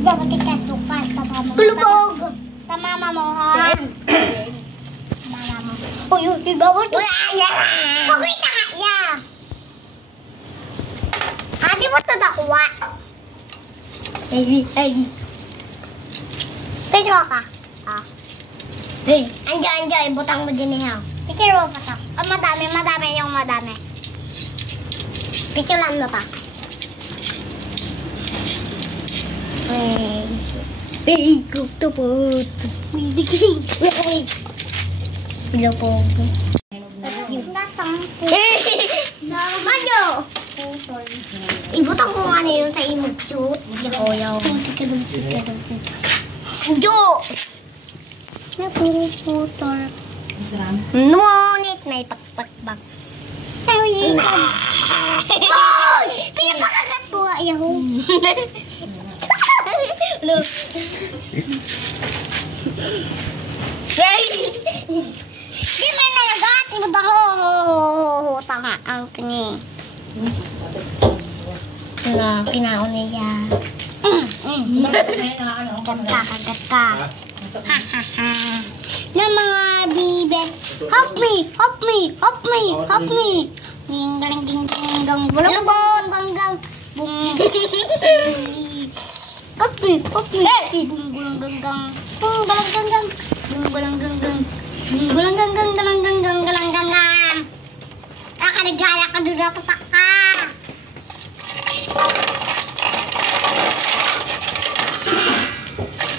Dapat ikatukan sa mama. Kulubog! Sa mama mo, ha? Mama mo. Uy, bawal to. Wala na! Pagwit na ka niya! Adi mo ito nakuha. Ay. Pero ka. Hey. Andiyan, ibutang mo din niya. Pikiro ka ta. Madami yung madami. Pikiran mo ta. Hey, kutupot. Hey. Pilopog. Mayo! Ibutang ko nga na yun sa imog suit. Yaw. Jo! Napuputol. Ngunit na ipagpagbag. Ay! Pinapakagat ko nga yaho. Look. Di may nagagat. Ibut ako. Tanga ang kini. Kinaon niya. Kagat ka. Na mga bibe. Help me. Galing gang bulabon gang. Bung. Help me. Bung gulang gang. Bung gulang gang. Akaligaya ka dula tatak ka.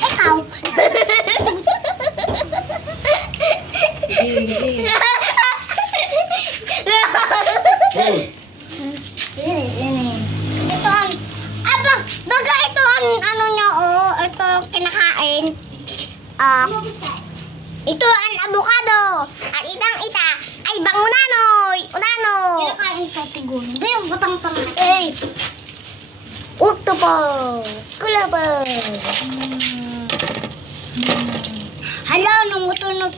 Ikaw. Ito ang baga ito ang ano niya ito kinakain. Ito ang avocado. At itang ay bangunanoy. Unano. Kinakain ko siguro. Pero butang tanga. Hey. Octopus. Kulabog. Hala, namutulog.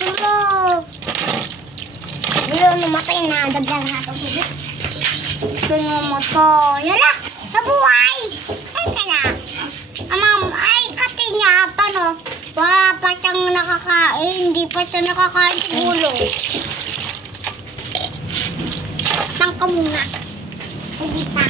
Hala, namatay na. Dagdag na ito. Ito namatay. Hala, nabuhay. Ay, kaya. Ay, kati niya. Paano? Wala pa siyang nakakain. Hindi pa siya nakakain siguro. Saan ka muna? Hindi pa.